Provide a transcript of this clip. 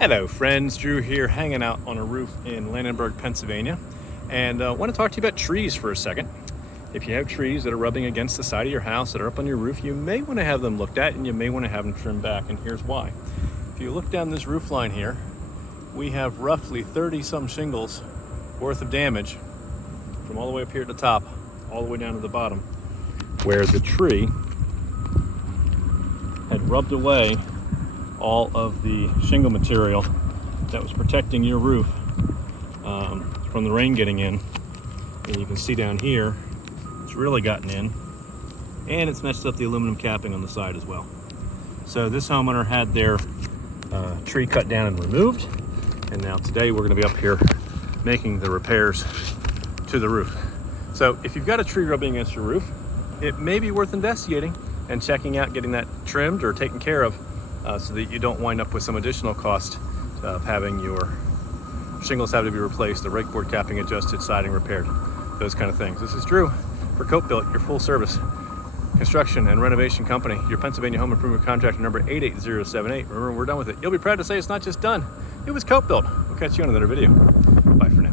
Hello friends, Drew here, hanging out on a roof in Landenberg, Pennsylvania, and I want to talk to you about trees for a second. If you have trees that are rubbing against the side of your house that are up on your roof, you may want to have them looked at and you may want to have them trimmed back, and here's why. If you look down this roof line here, we have roughly 30 some shingles worth of damage from all the way up here at the top all the way down to the bottom, where the tree had rubbed away all of the shingle material that was protecting your roof from the rain getting in. And you can see down here, it's really gotten in, and it's messed up the aluminum capping on the side as well. So this homeowner had their tree cut down and removed, and now today we're going to be up here making the repairs to the roof. So if you've got a tree rubbing against your roof, it may be worth investigating and checking out getting that trimmed or taken care of, so that you don't wind up with some additional cost of having your shingles have to be replaced, the rake board capping adjusted, siding repaired, those kind of things. This is Drew for 𝗗𝘁'𝘀, your full service construction and renovation company, your Pennsylvania home improvement contractor number 88078. Remember, we're done with it. You'll be proud to say it's not just done, it was 𝗗𝘁'𝘀. We'll catch you on another video. Bye for now.